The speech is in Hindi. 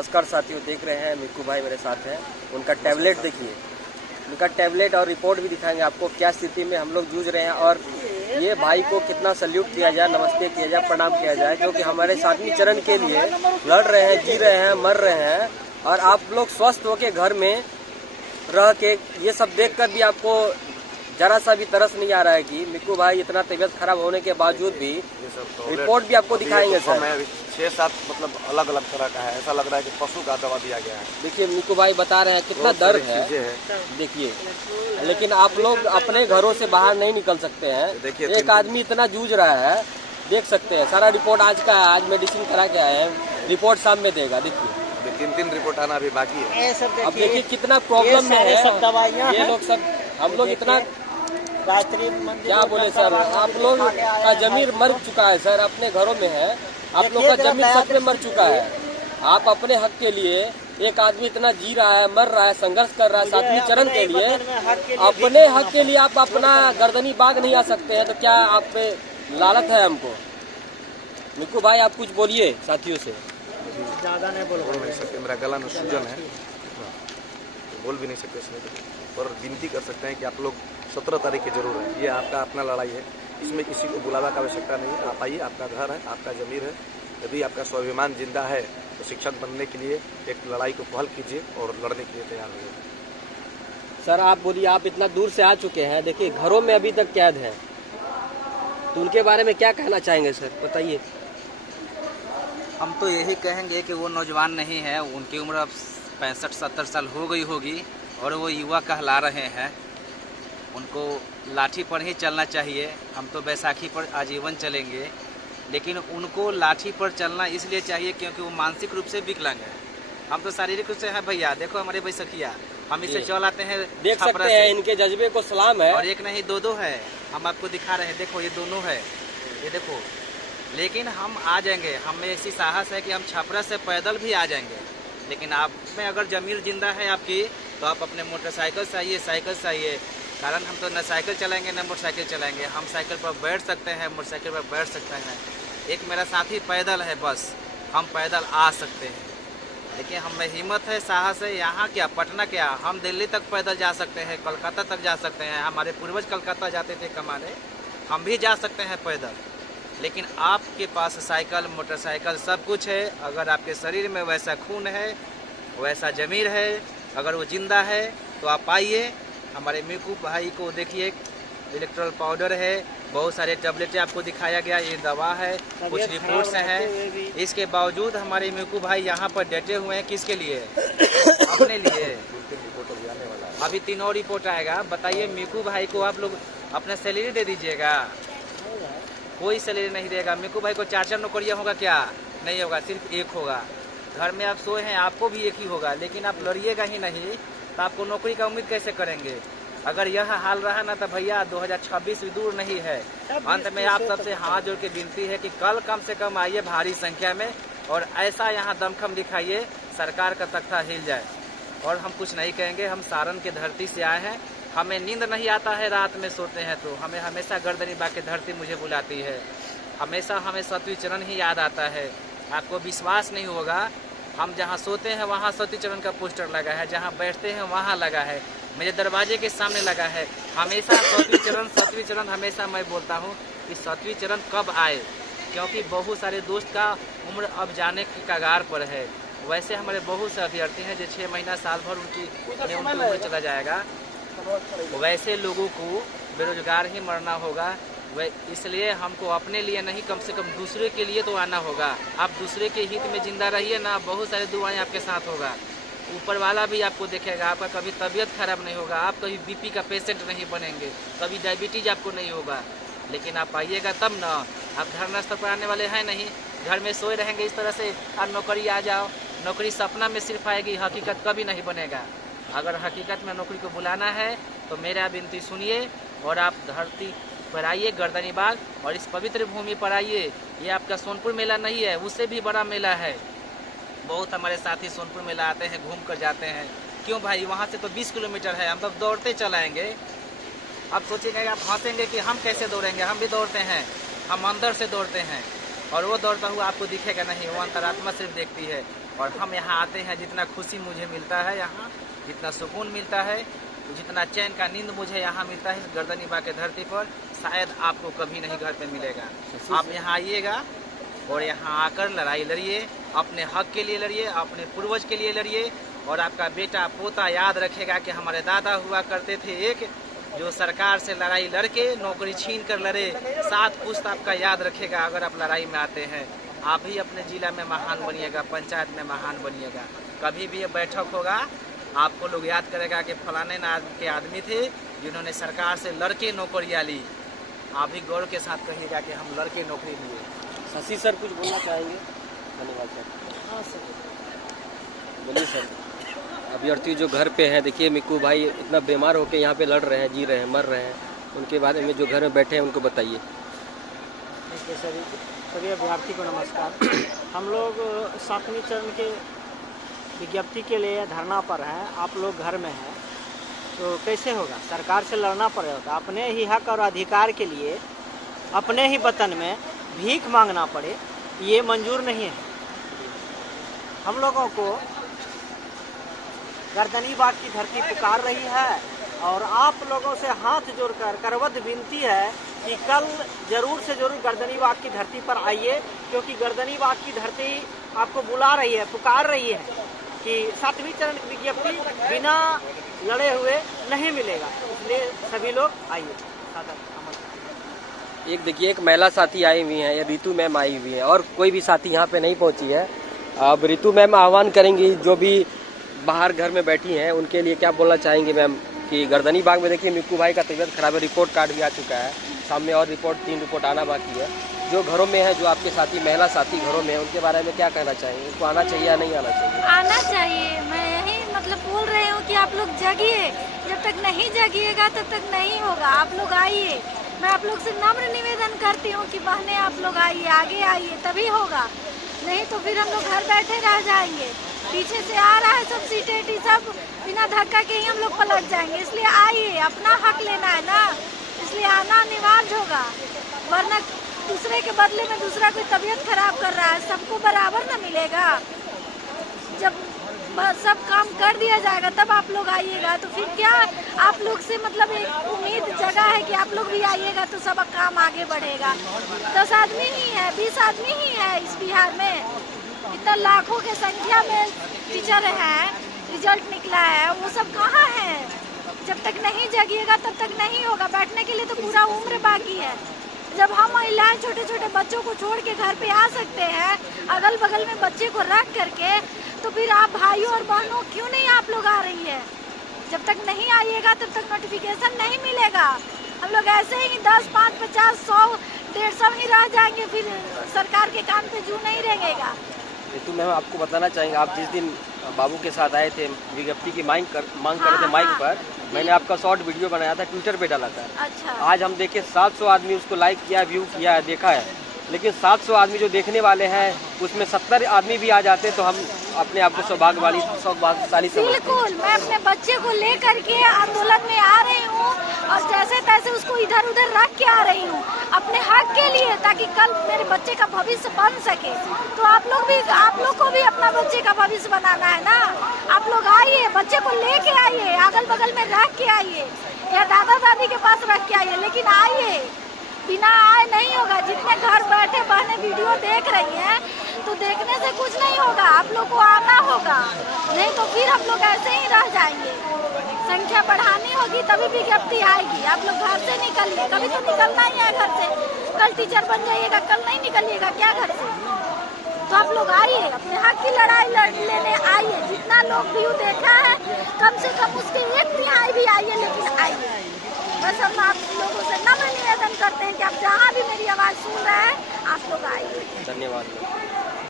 नमस्कार साथियों, देख रहे हैं मिक्कू भाई मेरे साथ हैं। उनका टैबलेट देखिए, उनका टैबलेट और रिपोर्ट भी दिखाएंगे आपको क्या स्थिति में हम लोग जूझ रहे हैं। और ये भाई को कितना सल्यूट किया जाए, नमस्ते किया जाए, प्रणाम किया जाए, जो कि हमारे 7वीं चरण के लिए लड़ रहे हैं, जी रहे हैं, मर रहे हैं। और आप लोग स्वस्थ होके घर में रह के ये सब देख कर भी आपको जरा सा भी तरस नहीं आ रहा है कि मिक्कू भाई इतना तबीयत खराब होने के बावजूद भी रिपोर्ट भी आपको दिखाएंगे सर। 6-7 मतलब अलग अलग तरह का है, ऐसा लग रहा है कि पशु का दवा दिया गया है। देखिए मिक्कू भाई बता रहे हैं कितना दर्द है, देखिए। लेकिन आप लोग अपने घरों से बाहर नहीं निकल सकते हैं। देखिए एक आदमी इतना जूझ रहा है, देख सकते हैं। सारा रिपोर्ट आज का है, आज मेडिसिन करा के आए हैं, रिपोर्ट शाम में देगा। देखिए 3 रिपोर्ट आना अभी बाकी है। अब देखिए कितना प्रॉब्लम में है सब दवाइयाँ, ये लोग सब, हम लोग इतना क्या बोले सर। आप लोग का जमीर मर चुका है सर, अपने घरों में है, आप लोग का जमीर सच में मर चुका है। आप अपने हक के लिए, एक आदमी इतना जी रहा है, मर रहा है, संघर्ष कर रहा है 7वीं चरण के लिए, अपने हक के लिए आप अपना गर्दनी बाग नहीं आ सकते हैं, तो क्या आप पे लालत है हमको? मिक्कू भाई आप कुछ बोलिए साथियों से। ज्यादा नहीं बोल नहीं सकते, मेरा गला में सूजन है, बोल भी नहीं सकते इसमें। और विनती कर सकते हैं कि आप लोग 17 तारीख की जरूर है। ये आपका अपना लड़ाई है, इसमें किसी को बुलावा का आवश्यकता नहीं है। आप आइए, आपका घर है, आपका जमीर है। यदि आपका स्वाभिमान जिंदा है तो शिक्षक बनने के लिए एक लड़ाई को पहल कीजिए और लड़ने के लिए तैयार होइए। सर आप बोलिए, आप इतना दूर से आ चुके हैं, देखिए घरों में अभी तक कैद है, तो उनके बारे में क्या कहना चाहेंगे सर, बताइए। हम तो यही कहेंगे कि वो नौजवान नहीं है, उनकी उम्र अब 65-70 साल हो गई होगी और वो युवा कहला रहे हैं। उनको लाठी पर ही चलना चाहिए। हम तो बैसाखी पर आजीवन चलेंगे, लेकिन उनको लाठी पर चलना इसलिए चाहिए क्योंकि वो मानसिक रूप से विकलांग है। हम तो शारीरिक रूप से हैं भैया, देखो हमारे बैसखिया, हम इसे चल आते हैं, देख सकते हैं, इनके जज्बे को सलाम है। और एक नहीं 2 है, हम आपको दिखा रहे हैं, देखो ये दोनों है, ये देखो। लेकिन हम आ जाएंगे, हमें ऐसी साहस है कि हम छपरा से पैदल भी आ जाएंगे। लेकिन आप में अगर जमीर जिंदा है आपकी, तो आप अपने मोटरसाइकिल से आइए, साइकिल से आइए। कारण हम तो न साइकिल चलाएंगे न मोटरसाइकिल चलाएंगे। हम साइकिल पर बैठ सकते हैं, मोटरसाइकिल पर बैठ सकते हैं। एक मेरा साथी पैदल है, बस हम पैदल आ सकते हैं। लेकिन हमें हिम्मत है, साहस है। यहाँ क्या, पटना क्या, हम दिल्ली तक पैदल जा सकते हैं, कलकत्ता तक जा सकते हैं। हमारे पूर्वज कलकत्ता जाते थे कमाने, हम भी जा सकते हैं पैदल। लेकिन आपके पास साइकिल, मोटरसाइकिल सब कुछ है। अगर आपके शरीर में वैसा खून है, वैसा जमीर है, अगर वो जिंदा है, तो आप आइए। हमारे मिक्कू भाई को देखिए, इलेक्ट्रोल पाउडर है, बहुत सारे टैबलेटें आपको दिखाया गया, ये दवा है, कुछ रिपोर्ट्स हैं। इसके बावजूद हमारे मिक्कू भाई यहाँ पर डटे हुए हैं। किसके लिए? अपने लिए। अभी 3 और रिपोर्ट आएगा। बताइए मिक्कू भाई को आप लोग अपना सैलरी दे दीजिएगा? कोई सैलरी नहीं देगा। मिक्कू भाई को 4 नौकरियाँ होगा क्या? नहीं होगा, सिर्फ एक होगा। घर में आप सोए हैं, आपको भी एक ही होगा। लेकिन आप लड़िएगा ही नहीं, तो आपको नौकरी का उम्मीद कैसे करेंगे? अगर यह हाल रहा ना, तो भैया 2026 भी दूर नहीं है। अंत में आप सबसे हाथ जोड़ के विनती है कि कल कम से कम आइए भारी संख्या में, और ऐसा यहाँ दमखम दिखाइए, सरकार का तख्ता हिल जाए। और हम कुछ नहीं कहेंगे, हम सारण के धरती से आए हैं। हमें नींद नहीं आता है, रात में सोते हैं तो हमें हमेशा गर्दनी बाके धरती मुझे बुलाती है। हमेशा हमें 7वीं चरण ही याद आता है। आपको विश्वास नहीं होगा, हम जहाँ सोते हैं वहाँ 7वीं चरण का पोस्टर लगा है, जहाँ बैठते हैं वहाँ लगा है, मेरे दरवाजे के सामने लगा है। हमेशा 7वीं चरण हमेशा मैं बोलता हूँ कि 7वीं चरण कब आए, क्योंकि बहुत सारे दोस्त का उम्र अब जाने की कगार पर है। वैसे हमारे बहुत से अभ्यर्थी हैं जो 6 महीना साल भर उनकी उम्र चला जाएगा। वैसे लोगों को बेरोजगार ही मरना होगा। इसलिए हमको अपने लिए नहीं, कम से कम दूसरे के लिए तो आना होगा। आप दूसरे के हित में जिंदा रहिए ना, बहुत सारे दुआएं आपके साथ होगा। ऊपर वाला भी आपको देखेगा, आपका कभी तबीयत खराब नहीं होगा, आप कभी बीपी का पेशेंट नहीं बनेंगे, कभी डायबिटीज आपको नहीं होगा। लेकिन आप आइएगा तब ना। आप धरना स्थल पर आने वाले हैं नहीं, घर में सोए रहेंगे इस तरह से, और नौकरी आ जाओ। नौकरी सपना में सिर्फ आएगी, हकीकत कभी नहीं बनेगा। अगर हकीकत में नौकरी को बुलाना है तो मेरा विनती सुनिए, और आप धरती पर आइए, गर्दनी बाग, और इस पवित्र भूमि पर आइए। ये आपका सोनपुर मेला नहीं है, उससे भी बड़ा मेला है। बहुत हमारे साथी सोनपुर मेला आते हैं, घूम कर जाते हैं। क्यों भाई, वहाँ से तो 20 किलोमीटर है, हम तो दौड़ते चलाएंगे। आप सोचेंगे, आप हंसेंगे कि हम कैसे दौड़ेंगे, हम भी दौड़ते हैं, हम अंदर से दौड़ते हैं। और वो दौड़ता हुआ आपको दिखेगा नहीं, वो अंतरात्मा सिर्फ देखती है। और हम यहाँ आते हैं, जितना खुशी मुझे मिलता है यहाँ, जितना सुकून मिलता है, जितना चैन का नींद मुझे यहाँ मिलता है गर्दनी बाग के धरती पर, शायद आपको कभी नहीं घर पे मिलेगा। आप यहाँ आइएगा और यहाँ आकर लड़ाई लड़िए, अपने हक के लिए लड़िए, अपने पूर्वज के लिए लड़िए, और आपका बेटा पोता याद रखेगा कि हमारे दादा हुआ करते थे एक, जो सरकार से लड़ाई लड़के नौकरी छीन कर लड़े। 7 पुश्त आपका याद रखेगा अगर आप लड़ाई में आते हैं। आप भी अपने जिला में महान बनिएगा, पंचायत में महान बनिएगा। कभी भी ये बैठक होगा, आपको लोग याद करेगा कि फलाने नाम के आदमी थे जिन्होंने सरकार से लड़के नौकरियाँ ली। आप भी गौरव के साथ कहिएगा कि हम लड़के नौकरी लिए। शशि सर कुछ बोलना चाहेंगे? धन्यवाद सर। हाँ सर, बोलिए सर। अभ्यर्थी जो घर पे हैं, देखिए मिक्कू भाई इतना बीमार होकर यहाँ पे लड़ रहे हैं, जी रहे हैं, मर रहे हैं, उनके बारे में जो घर में बैठे हैं उनको बताइए। देखिए सभी अभ्यर्थी को नमस्कार। हम लोग 7वें चरण के विज्ञप्ति के लिए धरना पर हैं, आप लोग घर में हैं, तो कैसे होगा? सरकार से लड़ना पड़ेगा। अपने ही हक और अधिकार के लिए अपने ही वतन में भीख मांगना पड़े, ये मंजूर नहीं है। हम लोगों को गर्दनी बाग की धरती पुकार रही है, और आप लोगों से हाथ जोड़कर करबद्ध विनती है कि कल जरूर से जरूर गर्दनी बाग की धरती पर आइए, क्योंकि गर्दनी बाग की धरती आपको बुला रही है, पुकार रही है कि 7वें चरण की विज्ञप्ति बिना लड़े हुए नहीं मिलेगा। इसलिए सभी लोग आइए। एक देखिए, एक महिला साथी आई हुई हैं, ये रितु मैम आई हुई हैं, और कोई भी साथी यहाँ पे नहीं पहुँची है। अब रितु मैम आह्वान करेंगी जो भी बाहर घर में बैठी हैं उनके लिए, क्या बोलना चाहेंगे मैम? कि गर्दनी बाग में देखिए मिक्कू भाई का तबीयत खराब है, रिपोर्ट कार्ड भी आ चुका है, सामने और 3 रिपोर्ट आना बाकी है। जो घरों में है, जो आपके साथी महिला साथी घरों में है, उनके बारे में क्या कहना चाहेंगे? उनको आना चाहिए या नहीं आना चाहिए? आना चाहिए। मैं यही बोल रही हूँ कि आप लोग जगिए, जब तक नहीं जगिएगा तब तक नहीं होगा। आप लोग आइए, मैं आप लोग से नम्र निवेदन करती हूँ कि बहनें आप लोग आइए, आगे आइए, तभी होगा। नहीं तो फिर हम लोग घर बैठे रह जाएंगे। पीछे से आ रहा है सब सीटेटी, सब बिना धक्का के ही हम लोग पलट जाएंगे। इसलिए आइए, अपना हक लेना है ना, इसलिए आना अनिवार्य होगा। वरना दूसरे के बदले में दूसरा कोई तबीयत खराब कर रहा है, सबको बराबर ना मिलेगा। जब सब काम कर दिया जाएगा तब आप लोग आइएगा, तो फिर क्या आप लोग से एक उम्मीद जगह है कि आप लोग भी आइएगा तो सब काम आगे बढ़ेगा। 10 आदमी ही है, 20 आदमी ही है इस बिहार में, इतना लाखों के संख्या में टीचर हैं, रिजल्ट निकला है, वो सब कहाँ है? जब तक नहीं जगिएगा तब तक नहीं होगा। बैठने के लिए तो पूरा उम्र बाकी है। जब हम महिलाएं छोटे छोटे बच्चों को छोड़ के घर पे आ सकते हैं, अगल बगल में बच्चे को रख करके, तो फिर आप भाइयों और बहनों क्यों नहीं आप लोग आ रही है? जब तक नहीं आइएगा तब तक नोटिफिकेशन नहीं मिलेगा। हम लोग ऐसे ही 10, 5, 50, 100, 150 ही रह जाएंगे, फिर सरकार के कान पे जू नहीं रहेगा। तो मैं आपको बताना चाहेंगे, आप जिस दिन बाबू के साथ आए थे, विज्ञप्ति की मांग कर रहे थे माइक पर, मैंने आपका शॉर्ट वीडियो बनाया था, ट्विटर पे डाला था। अच्छा। आज हम देखे 700 आदमी उसको लाइक किया, व्यू किया है, देखा है। लेकिन 700 आदमी जो देखने वाले हैं उसमें 70 आदमी भी आ जाते तो हम अपने आप को सौभाग्यशाली समझते। बिल्कुल, मैं अपने बच्चे को लेकर के आंदोलन में आ रही हूँ, और जैसे तैसे उसको इधर उधर रख के आ रही हूँ अपने हक के लिए, ताकि कल मेरे बच्चे का भविष्य बन सके। तो आप लोग को भी अपना बच्चे का भविष्य बनाना है ना। आप लोग आइए, बच्चे को लेके आइए, अगल बगल में रख के आइए, या दादा दादी के पास रख के आइए, लेकिन आइए, बिना आए नहीं होगा। जितने घर बैठे बहने वीडियो देख रही हैं, तो देखने से कुछ नहीं होगा, आप लोग को आना होगा, नहीं तो फिर हम लोग ऐसे ही रह जाएंगे। संख्या बढ़ानी होगी तभी विज्ञप्ति आएगी। आप लोग घर से निकलिए, कभी तो निकलना ही है घर से। कल टीचर बन जाइएगा, कल नहीं निकलिएगा क्या घर से? तो आप लोग आइए, अपने हक की लड़ाई लेने आइए। जितना लोग व्यू देखा है, कम से कम उसके 1/3 भी आइए, लेकिन आइए। बस हम आप लोगों से नम्र निवेदन करते हैं कि आप जहाँ भी मेरी आवाज़ सुन रहे हैं, आप लोग आइए। धन्यवाद।